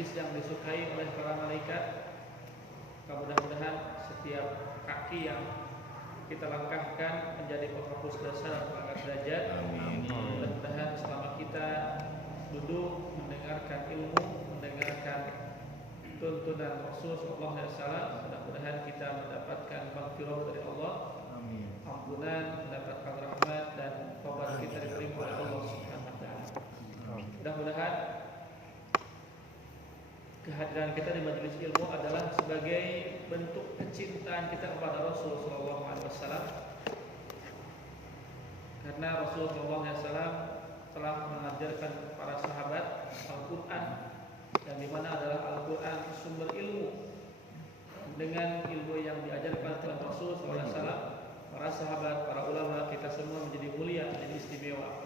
majelis yang disukai oleh para malaikat. Mudah-mudahan setiap kaki yang kita langkahkan menjadi penghapus dosa dan pengangkat derajat. Mudah-mudahan selama kita duduk mendengarkan ilmu, mendengarkan tuntunan Rasul sallallahu alaihi wasallam, mudah-mudahan kita mendapatkan maghfirah dari Allah, ampunan, mendapatkan rahmat dan taubat kita diterima oleh Allah Subhanahu wa taala. Mudah-mudahan kehadiran kita di majelis ilmu adalah sebagai bentuk kecintaan kita kepada Rasul sallallahu alaihi wasallam. Karena Rasul sallallahu alaihi wasallam telah mengajarkan para sahabat Al-Qur'an, yang dimana adalah Al-Quran sumber ilmu. Dengan ilmu yang diajarkan oleh Rasul SAW, para sahabat, para ulama, kita semua menjadi mulia, menjadi istimewa.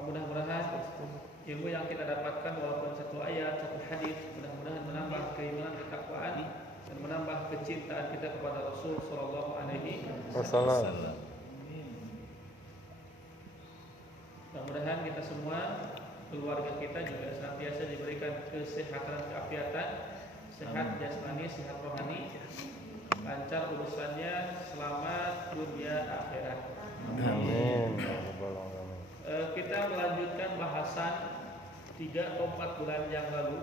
Mudah-mudahan ilmu yang kita dapatkan walaupun satu ayat, satu hadis, mudah-mudahan menambah keimanan, ketakwaan, dan menambah kecintaan kita kepada Rasul SAW. Mudah-mudahan kita semua, keluarga kita juga senantiasa diberikan kesehatan, keafiatan, sehat jasmani, sehat rohani, lancar urusannya, selamat dunia akhirat. Amin. Kita melanjutkan bahasan 3 atau 4 bulan yang lalu.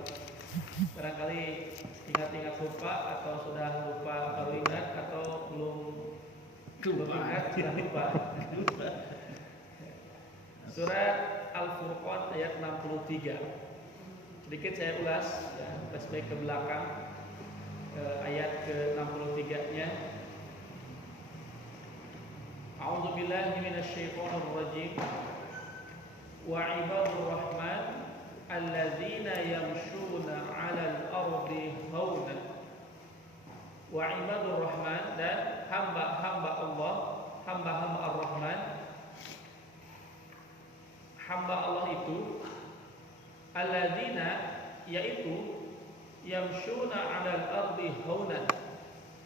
Barangkali ingat-ingat lupa atau sudah lupa baru ingat atau belum ingat sudah lupa. Surat Al-Furqan ayat 63. Sedikit saya ulas ya, flashback ke belakang ayat ke-63-nya. A'udzubillahi minasyaitonirrajim. Wa 'ibadur rahman alladzina yamshuna 'alal ardi hauna. Wa 'ibadur rahman, dan hamba-hamba Allah, hamba-hamba Ar-Rahman. Hamba Allah itu alladzina, yaitu yamshuna 'alal ardi haunan,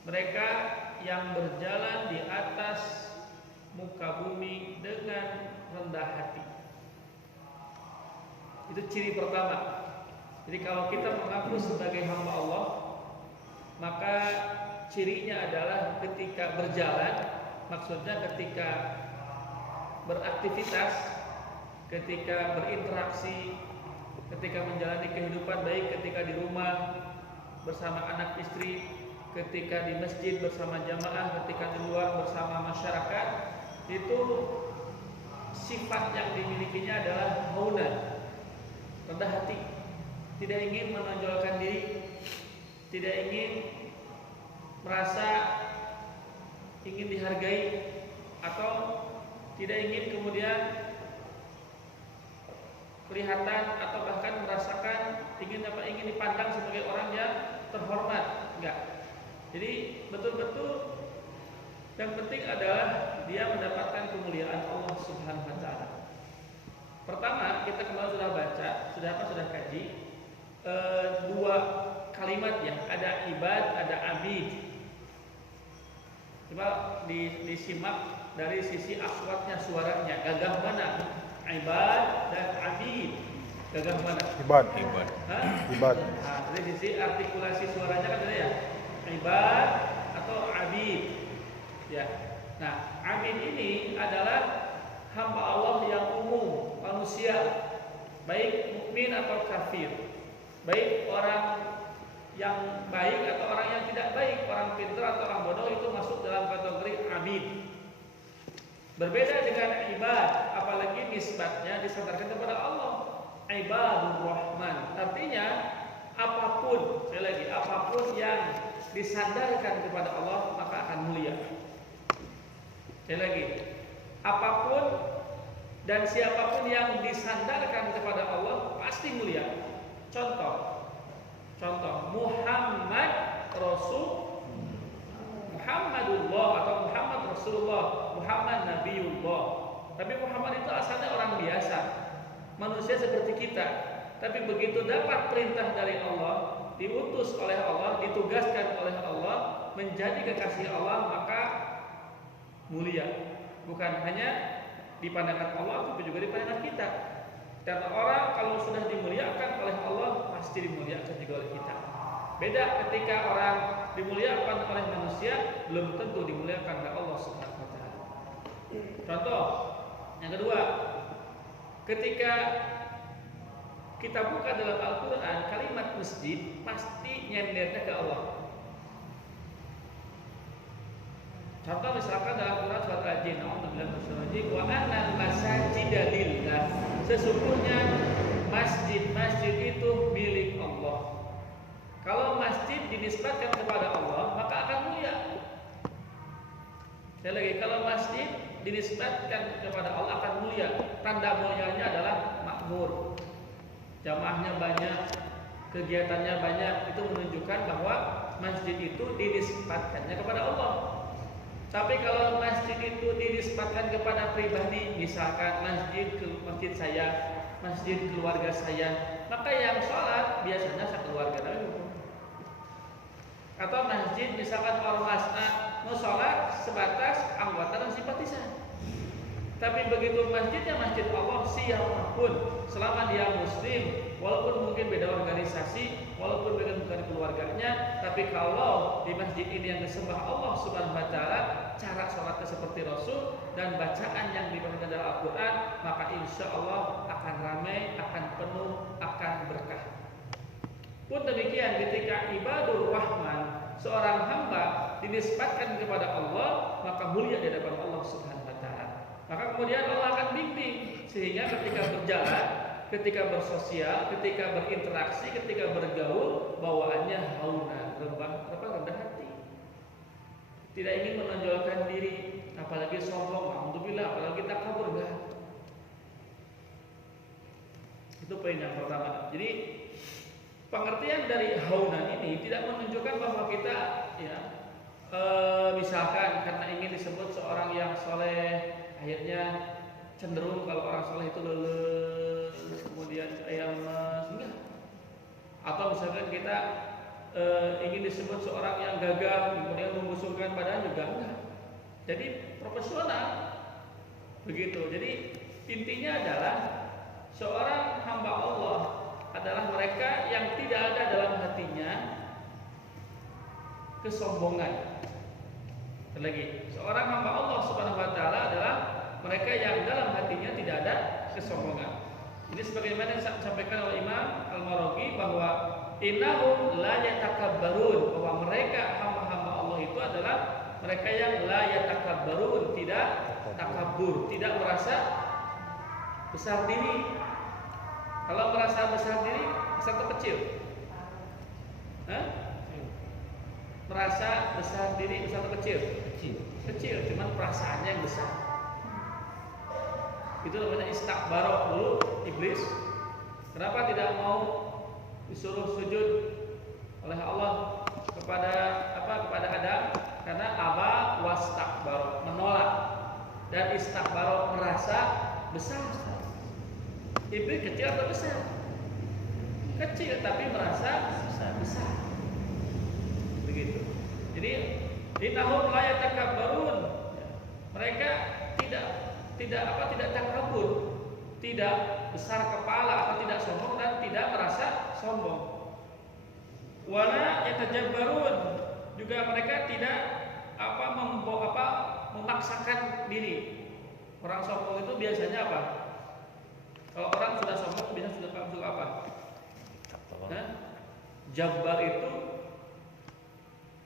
mereka yang berjalan di atas muka bumi dengan rendah hati. Itu ciri pertama. Jadi kalau kita mengaku sebagai hamba Allah, maka cirinya adalah ketika berjalan, maksudnya ketika beraktivitas, ketika berinteraksi, ketika menjalani kehidupan, baik ketika di rumah bersama anak istri, ketika di masjid bersama jamaah, ketika di luar bersama masyarakat, itu sifat yang dimilikinya adalah haunan, rendah hati, tidak ingin menonjolkan diri, tidak ingin merasa ingin dihargai, atau tidak ingin kemudian kelihatan atau bahkan merasakan ingin dipandang sebagai orang yang terhormat. Enggak. Jadi betul-betul yang penting adalah dia mendapatkan kemuliaan Allah Subhanahu wa taala. Pertama, kita kemarin sudah baca, sudah kaji 2 kalimat ya, ada ibad, ada abid. Coba disimak dari sisi aswatnya, suaranya, gagah mana? Ibad dan abid, gagah mana? Ibad. Ibad. Nah, dari sisi artikulasi suaranya kan ada ya, ibad atau abid. Ya. Nah, abid ini adalah hamba Allah yang umum, manusia, baik mukmin atau kafir, baik orang yang baik atau orang yang tidak baik, orang pintar atau orang bodoh, itu masuk dalam kategori abid. Berbeda dengan ibad, apalagi nisbatnya disandarkan kepada Allah. Ibadur Rahman, artinya apapun, sekali lagi, apapun yang disandarkan kepada Allah maka akan mulia. Sekali lagi, apapun dan siapapun yang disandarkan kepada Allah pasti mulia. Contoh Muhammad Rasul, Muhammadullah atau Muhammad Rasulullah, Muhammad Nabiullah. Tapi Muhammad itu asalnya orang biasa, manusia seperti kita. Tapi begitu dapat perintah dari Allah, diutus oleh Allah, ditugaskan oleh Allah, menjadi kekasih Allah, maka mulia. Bukan hanya di pandangan Allah, tapi juga di pandangan kita. Karena orang kalau sudah dimuliakan oleh Allah pasti dimuliakan juga oleh kita. Beda ketika orang dimuliakan oleh manusia, belum tentu dimuliakan oleh Allah Subhanahu wa taala. Contoh yang kedua, ketika kita buka dalam Al-Quran kalimat masjid, pasti nyendernya ke Allah. Contoh misalkan dalam Quran surat Al-Jin, wa annal masajida lillah, sesungguhnya masjid-masjid itu milik Allah. Kalau masjid dinisbatkan kepada Allah, maka akan mulia. Dan lagi, kalau masjid dinisbatkan kepada Allah akan mulia. Tanda mulianya adalah makmur, jamaahnya banyak, kegiatannya banyak. Itu menunjukkan bahwa masjid itu dinisbatkannya kepada Allah. Tapi kalau masjid itu dinisbatkan kepada pribadi, misalkan masjid saya, masjid keluarga saya, maka yang sholat biasanya sekeluarga. Atau masjid misalkan ormas mau sholat sebatas anggota dan simpatisan. Tapi begitu masjidnya masjid Allah, siapapun selama dia muslim, walaupun mungkin beda organisasi, walaupun bukan keluarganya, tapi kalau di masjid ini yang disembah Allah Subhanahu wa taala, cara sholatnya seperti Rasul dan bacaan yang dibacakan dalam Al-Quran, maka insya Allah akan ramai, akan penuh, akan berkah. Pun demikian ketika ibadur rahman, seorang hamba dinisbatkan kepada Allah, maka mulia di hadapan Allah Subhanahu wa taala. Maka kemudian Allah akan bimbing sehingga ketika berjalan, ketika bersosial, ketika berinteraksi, ketika bergaul, bawaannya hauna, rendah hati. Tidak ingin menonjolkan diri, apalagi sombong, alhamdulillah, apalagi takabur, enggak. Itu poin yang pertama. Jadi pengertian dari haunan ini tidak menunjukkan bahwa kita misalkan karena ingin disebut seorang yang soleh, akhirnya cenderung kalau orang soleh itu leles, kemudian enggak. Atau misalkan kita ingin disebut seorang yang gagah, kemudian membusungkan badan juga enggak. Jadi profesional begitu. Jadi intinya adalah seorang hamba Allah adalah mereka yang tidak ada dalam hatinya kesombongan. Lagi, seorang hamba Allah Subhanahu wa taala adalah mereka yang dalam hatinya tidak ada kesombongan. Ini sebagaimana yang disampaikan oleh Imam Al-Maraghi bahwa innahum la yatakabbarun, bahwa mereka hamba-hamba Allah itu adalah mereka yang la yatakabbarun, tidak takabur, tidak merasa besar diri. Kalau merasa besar diri, besar atau kecil? Merasa besar diri, besar atau kecil? Kecil, cuman perasaannya yang besar. Itu namanya istakbaro dulu iblis. Kenapa tidak mau disuruh sujud oleh Allah kepada Adam? Karena aba wastakbaro, menolak, dan istakbaro merasa besar. Iblis kecil atau besar? Kecil tapi merasa besar. Begitu. Jadi innahum la yatakabbarun. Mereka tidak takabur, tidak besar kepala atau tidak sombong dan tidak merasa sombong. Wala yatajabbarun, juga mereka tidak memaksakan diri. Orang sombong itu biasanya apa? Kalau orang sudah sombong biasanya sudah apa? Jabbar itu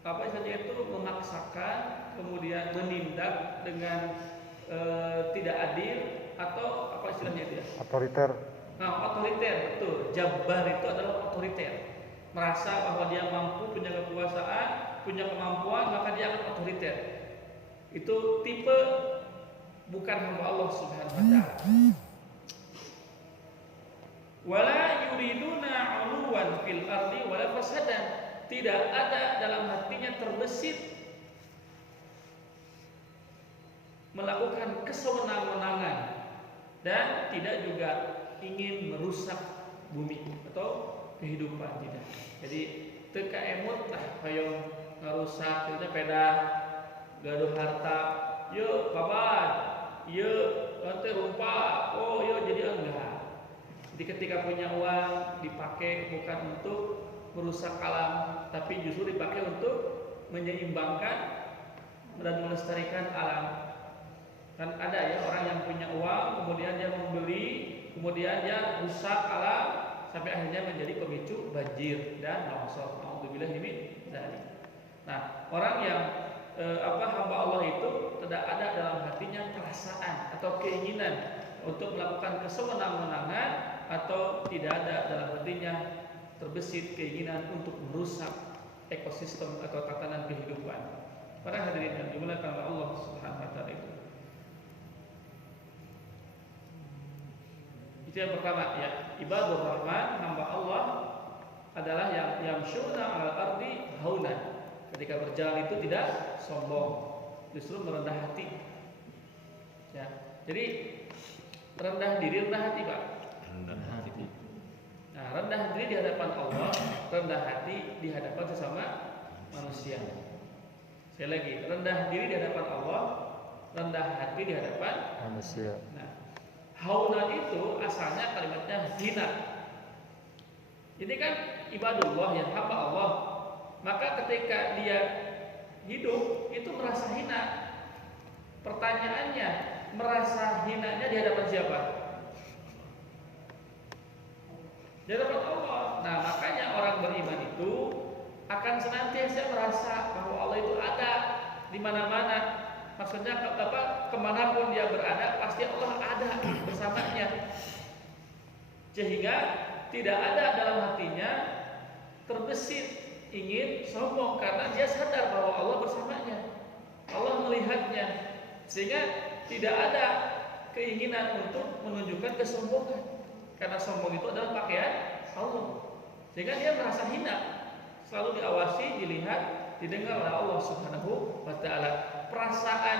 apa saja itu memaksakan, kemudian menindak dengan tidak adil, atau apa istilahnya itu ya? Otoriter. Nah, otoriter, betul. Jabbar itu adalah otoriter. Merasa bahwa dia mampu, punya kekuasaan, punya kemampuan, maka dia akan otoriter. Itu tipe bukan hamba Allah Subhanahu wa taala. Wala yuriduna 'uluwan fil ardi wala fasadan. Tidak ada dalam hatinya terbesit melakukan kesewenang-wenangan dan tidak juga ingin merusak bumi atau kehidupan, tidak. Jadi teka emut lah hayong ngarusak kita peda gaduh harta, yuk babat, yuk nanti rupa, oh yuk jadi enggak. Jadi ketika punya uang dipakai bukan untuk merusak alam, tapi justru dipakai untuk menyeimbangkan dan melestarikan alam. Kan ada ya orang yang punya uang, kemudian dia membeli, kemudian dia rusak alam sampai akhirnya menjadi pemicu banjir dan longsor. Alhamdulillah ini. Nah, orang yang hamba Allah itu tidak ada dalam hatinya perasaan atau keinginan untuk melakukan kesewenang-wenangan, atau tidak ada dalam hatinya terbesit keinginan untuk merusak ekosistem atau tatanan kehidupan. Para hadirin yang dimuliakan oleh Allah Subhanahu wa taala itu. Itu yang pertama ya, ibadur rahman, hamba Allah adalah yang yamshuna 'alal ardi haunan. Ketika berjalan itu tidak sombong, justru merendah hati. Ya. Jadi rendah diri, rendah hati, Pak. Rendah hati. Nah, rendah diri di hadapan Allah, rendah hati di hadapan sesama manusia. Sekali lagi, rendah diri di hadapan Allah, rendah hati di hadapan manusia. Nah, haunan itu asalnya kalimatnya hina. Ini kan ibadullah yang hamba Allah. Maka ketika dia hidup itu merasa hina. Pertanyaannya, merasa hinanya di hadapan siapa? Di hadapan Allah. Nah, makanya orang beriman itu akan senantiasa merasa bahwa Allah itu ada di mana-mana. Maksudnya kemanapun dia berada, pasti Allah ada bersamanya. Sehingga tidak ada dalam hatinya terbesit ingin sombong, karena dia sadar bahwa Allah bersamanya, Allah melihatnya, sehingga tidak ada keinginan untuk menunjukkan kesombongan, karena sombong itu adalah pakaian Allah, sehingga dia merasa hina, selalu diawasi, dilihat, didengar oleh Allah Subhanahu wa taala. Perasaan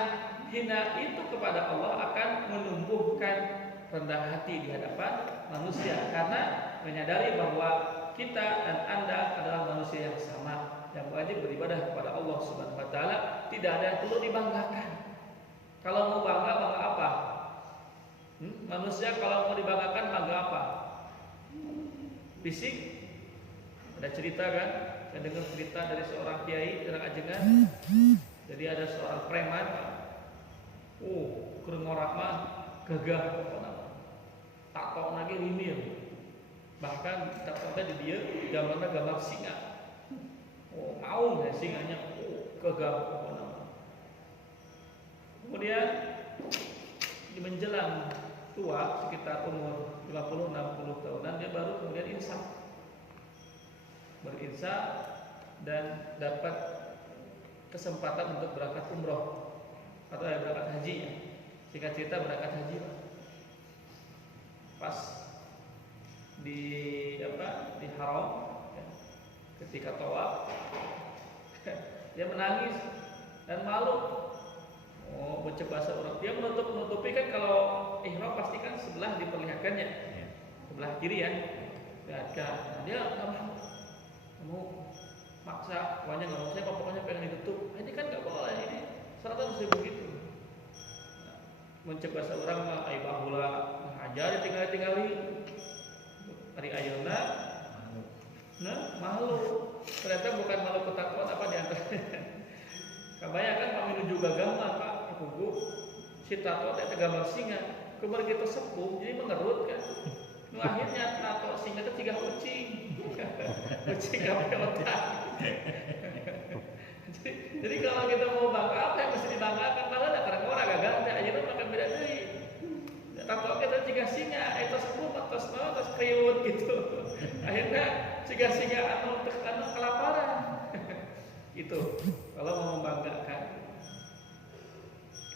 hina itu kepada Allah akan menumbuhkan rendah hati di hadapan manusia, karena menyadari bahwa kita dan Anda adalah manusia yang sama, yang wajib beribadah kepada Allah Subhanahu wa taala. Tidak ada yang perlu dibanggakan. Kalau mau bangga, bangga apa? Manusia kalau mau dibanggakan, bangga apa? Fisik. Ada cerita kan? Saya dengar cerita dari seorang kiai orang Ajengan. Jadi ada seorang preman, kerengorak mah gagah pokoknya. Tak tahu lagi limir. Bahkan tak sampai di dia gambarnya gambar singa. Mau ya singanya, gagah pokoknya. Kemudian di menjelang tua, sekitar umur 50-60 tahunan, dia baru kemudian insaf. Berinsaf dan dapat kesempatan untuk berangkat umroh atau berangkat haji ya. Singkat cerita berangkat haji, Pak. Pas di haram ya, ketika tawaf dia menangis dan malu. Mencoba seorang dia menutupi kan, kalau ihram pasti kan sebelah diperlihatkannya, sebelah kiri ya, lihatkan. Nah, dia nggak mau maksa, pokoknya nggak mau, saya pokoknya pengen ditutup. Ini kan nggak boleh, ini syaratnya harus begitu. Nah, mencoba seorang mah ayo bahula aja ditinggali hari ayona, nah malu. Ternyata bukan malu ketakuan apa di antara. Kebanyakan kami menuju gagama Pak, ibu si tato ada gambar singa, kemudian kita sepuh jadi mengerut kan. Nu akhirnya tato singa itu 3 kucing. Kucing apa otak. Jadi kalau kita mau bangga, apa yang mesti dibanggakan? Malah ada orang gagal teh ayeuna makan beda deui. Tato kita 3 singa, eta sepuh terus kriwut gitu. Akhirnya 3 singa anu kelaparan. Itu kalau mau membanggakan.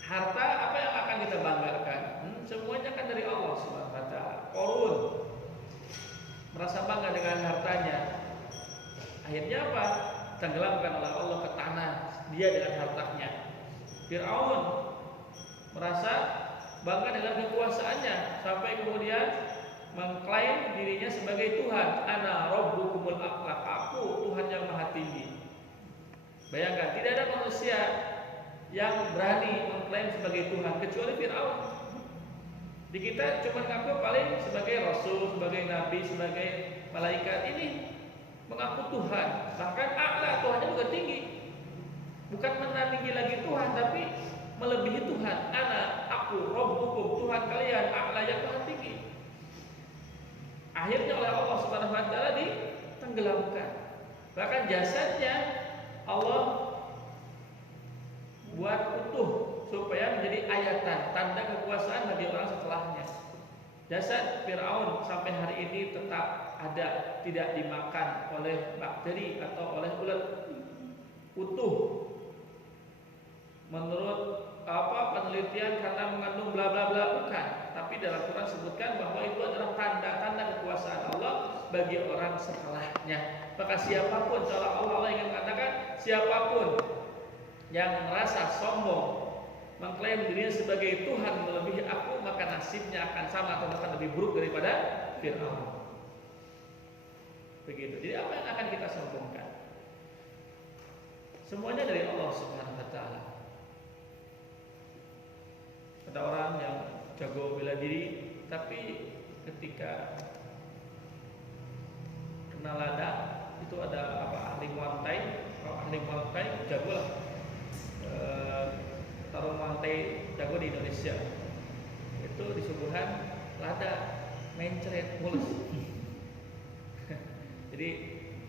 Harta apa yang akan kita banggakan? Semuanya kan dari Allah Subhanahu wa taala. Qarun merasa bangga dengan hartanya. Akhirnya apa? Tenggelamkan oleh Allah ke tanah dia dengan hartanya. Fir'aun merasa bangga dengan kekuasaannya sampai kemudian mengklaim dirinya sebagai Tuhan. Ana rabbukumul a'la, aku Tuhan yang maha tinggi. Bayangkan, tidak ada manusia yang berani mengklaim sebagai Tuhan kecuali Fir'aun. Di kita cuma ngaku paling sebagai Rasul, sebagai sebagai nabi, sebagai malaikat ini mengaku Tuhan. Bahkan a'la, Tuhannya juga tinggi. Bukan menandingi lagi Tuhan, tapi melebihi Tuhan. Aku Rabbukum, Tuhan kalian, a'la, yang Tuhan tinggi. Akhirnya oleh Allah Subhanahu wa taala ditenggelamkan. Bahkan jasadnya Allah buat utuh supaya menjadi ayatan, tanda kekuasaan bagi orang setelahnya. Jasad Fir'aun sampai hari ini tetap ada, tidak dimakan oleh bakteri atau oleh ulat, utuh. Menurut penelitian karena mengandung bla bla bla, bukan, tapi dalam Quran sebutkan bahwa itu adalah tanda-tanda kekuasaan Allah bagi orang setelahnya. Maka siapapun, kalau Allah ingin mengatakan siapapun yang merasa sombong, mengklaim dirinya sebagai Tuhan melebihi aku, maka nasibnya akan sama atau bahkan lebih buruk daripada Fir'aun. Begitu. Jadi apa yang akan kita sombongkan? Semuanya dari Allah Subhanahu wa taala. Ada orang yang jago bela diri, tapi ketika kena lada itu ada ahli muantai, ahli muantai jago lah. Tarung muantai jago di Indonesia. Itu disuguhan lada, mencret, mulus. Jadi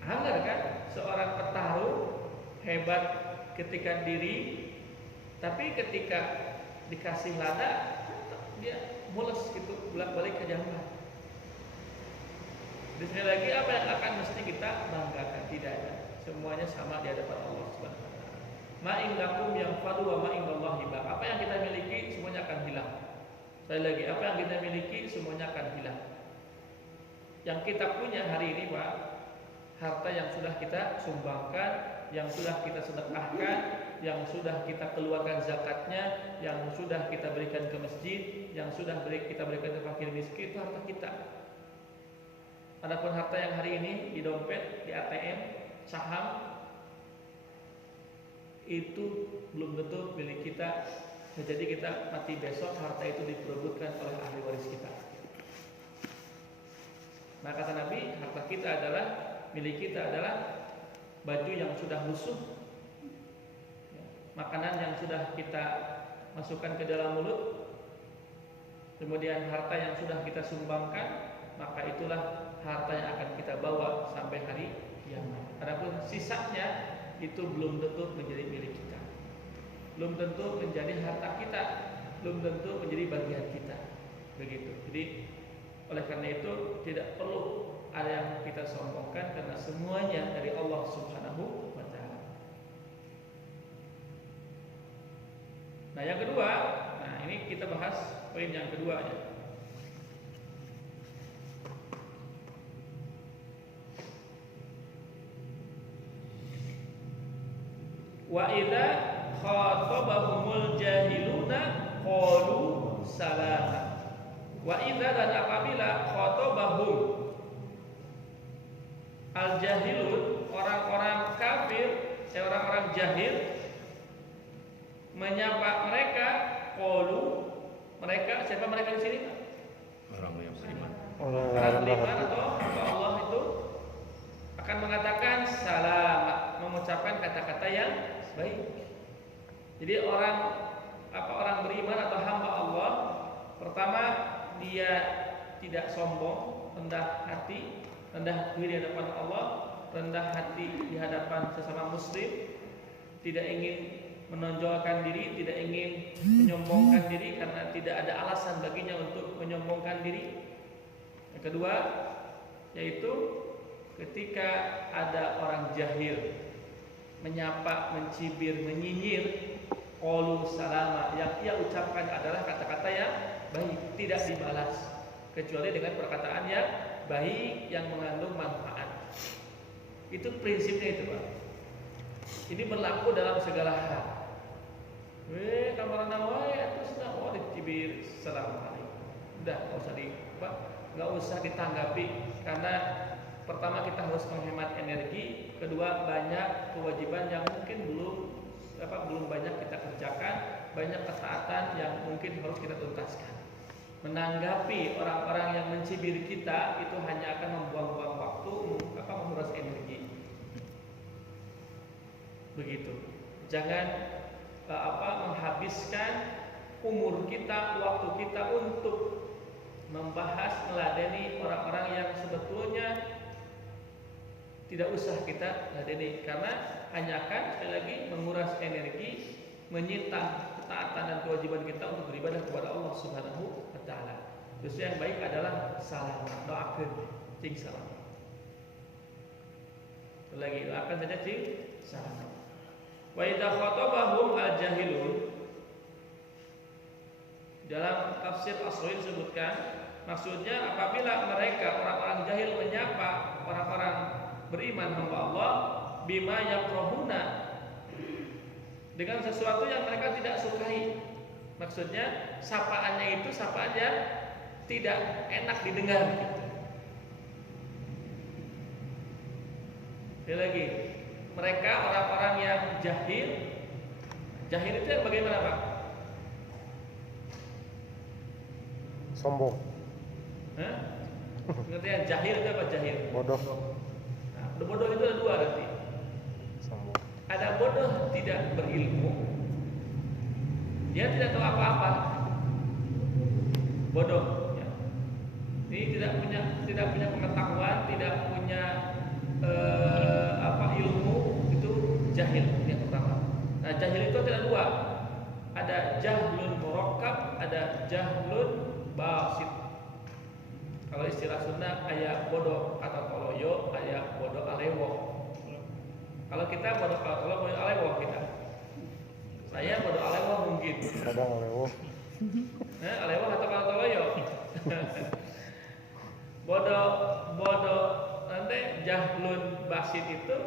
anggar kan seorang petarung hebat ketika diri, tapi ketika dikasih lada dia mules gitu, bolak-balik ke jamban. Jadi sekali lagi, apa yang akan mesti kita banggakan? Tidak ada. Semuanya sama di hadapan Allah Subhanahu wa taala. Ma indakum yanfadu wa ma indallahi baq. Apa yang kita miliki semuanya akan hilang. Sekali lagi, apa yang kita miliki semuanya akan hilang. Yang kita punya hari ini, Pak, harta yang sudah kita sumbangkan, yang sudah kita sedekahkan, yang sudah kita keluarkan zakatnya, yang sudah kita berikan ke masjid, yang sudah kita berikan ke fakir miskin, itu harta kita. Adapun harta yang hari ini di dompet, di ATM, saham, itu belum tentu milik kita. Jadi kita mati besok, harta itu diperebutkan oleh ahli waris kita. Nah, kata Nabi, harta kita adalah, milik kita adalah baju yang sudah lusuh, makanan yang sudah kita masukkan ke dalam mulut, kemudian harta yang sudah kita sumbangkan, maka itulah harta yang akan kita bawa sampai hari kiamat. Adapun sisanya itu belum tentu menjadi milik kita, belum tentu menjadi harta kita, belum tentu menjadi bagian kita. Begitu. Jadi oleh karena itu tidak perlu ada yang kita sombongkan, karena semuanya dari Allah Subhanahu wa taala. Nah, yang kedua, ini kita bahas poin yang kedua ya. Wa idza khatabahumul jahiluna qalu salama. Wa idza, dan apabila khatabahum al-jahilun, orang-orang kafir, orang-orang jahil, menyapa mereka, qalu, mereka, siapa mereka di sini? Orang yang beriman. Orang beriman atau Allah itu akan mengatakan salam, mengucapkan kata-kata yang baik. Jadi orang beriman atau hamba Allah, pertama dia tidak sombong, rendah hati, rendah diri di hadapan Allah, rendah hati di hadapan sesama muslim, tidak ingin menonjolkan diri, tidak ingin menyombongkan diri karena tidak ada alasan baginya untuk menyombongkan diri. Yang kedua, yaitu ketika ada orang jahil menyapa, mencibir, menyinyir, qalu salama, yang ia ucapkan adalah kata-kata yang baik, tidak dibalas kecuali dengan perkataan yang baik yang mengandung manfaat. Itu prinsipnya itu, Pak. Ini berlaku dalam segala hal. Kamar nawai terus mau dicibir assalamualaikum. Udah, nggak usah ditanggapi, karena pertama kita harus menghemat energi, kedua banyak kewajiban yang mungkin belum banyak kita kerjakan, banyak ketaatan yang mungkin harus kita tuntaskan. menanggapi orang-orang yang mencibir kita itu hanya akan membuang-buang waktu, menguras energi. Begitu. Jangan menghabiskan umur kita, waktu kita untuk membahas, meladeni orang-orang yang sebetulnya tidak usah kita ladeni, karena hanya akan sekali lagi menguras energi, menyita ketaatan dan kewajiban kita untuk beribadah kepada Allah Subhanahu wa taala. Justru yang baik adalah salam, doakeun cing salam. Lagi doakan saja cing salam. Wa idza khatabahum al-jahilun, dalam tafsir As-Sahih disebutkan, maksudnya apabila mereka orang-orang jahil menyapa orang-orang beriman hamba Allah bima yakrahuna, dengan sesuatu yang mereka tidak sukai. Maksudnya sapaannya itu sapaan yang tidak enak didengar gitu. Sekali lagi, mereka orang-orang yang jahil. Jahil itu yang bagaimana, Pak? Sombong. Hah? Ngerti ya? Jahil itu apa jahil? Bodoh. Nah, bodoh itu ada dua nanti. Sombong. Ada bodoh tidak berilmu, dia tidak tahu apa-apa. Bodoh, ya. Ini tidak punya pengetahuan, tidak punya ilmu, itu jahil yang pertama. Nah, jahil itu ada dua. Ada jahlun murakkab, ada jahlun basit. Kalau istilah Sunda aya bodoh atau toloyo, aya bodoh alewo. Kalau kita bodoh kalau bodoh alewo kita. Saya bodoh alewo mungkin. Kadang alewo. Alewo atau kalau toloyo. bodoh nanti jahlun basit itu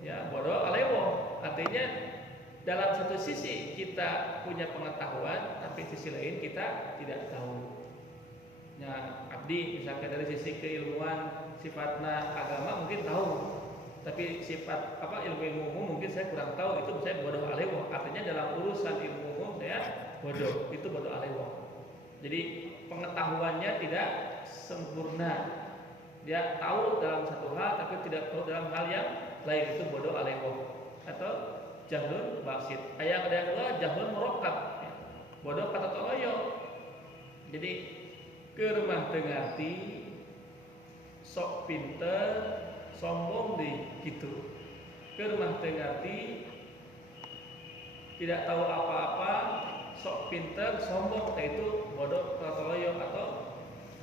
ya bodoh alewo. Artinya dalam satu sisi kita punya pengetahuan, tapi sisi lain kita tidak tahu. Ya, abdi misalkan dari sisi keilmuan sifatnya agama mungkin tahu, tapi sifat ilmu umum mungkin saya kurang tahu, itu saya bodoh alewo. Artinya dalam urusan ilmu umum saya bodoh, itu bodoh alewo. Jadi pengetahuannya tidak sempurna, dia tahu dalam satu hal tapi tidak tahu dalam hal yang lain, itu bodoh alewo atau jahlun basit. Yang kedua jahlun murakkab, bodoh kata toloyo. Jadi kermah tengarti, sok pinter, sombong deh gitu. Kermah tengarti, tidak tahu apa-apa, sok pinter, sombong, itu bodoh katoloyo atau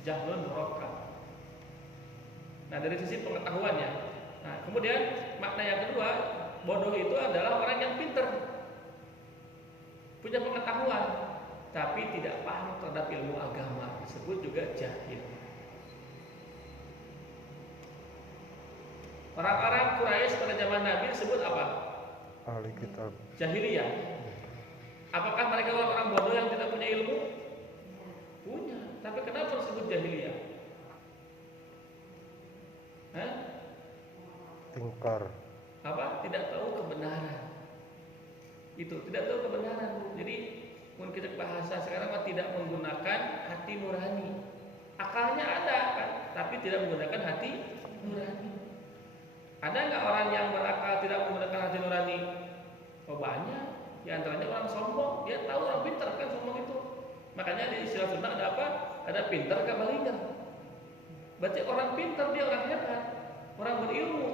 jahlun murakkab. Nah, dari sisi pengetahuannya. Nah, kemudian makna yang kedua, bodoh itu adalah orang yang pinter, punya pengetahuan, tapi tidak paham terhadap ilmu agama, disebut juga jahil. Orang-orang Quraisy pada zaman Nabi disebut apa? Ahli kitab. Jahiliyah. Apakah mereka orang-orang bodoh yang tidak punya ilmu? Punya, tapi kenapa disebut jahiliyah? Hah? Tingkar. Tidak tahu kebenaran. Itu tidak tahu kebenaran. Jadi mungkin kita bahasa sekarang tidak menggunakan hati nurani. Akalnya ada kan, tapi tidak menggunakan hati nurani. Ada nggak orang yang berakal tidak menggunakan hati nurani? Oh, banyak. Di antaranya orang sombong. Dia tahu orang pintar kan sombong itu. Makanya di istilah Sunda ada apa? Ada pintar kabalingan. Berarti orang pintar dia orang hebat, orang berilmu.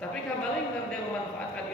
Tapi kabalingan dia memanfaatkan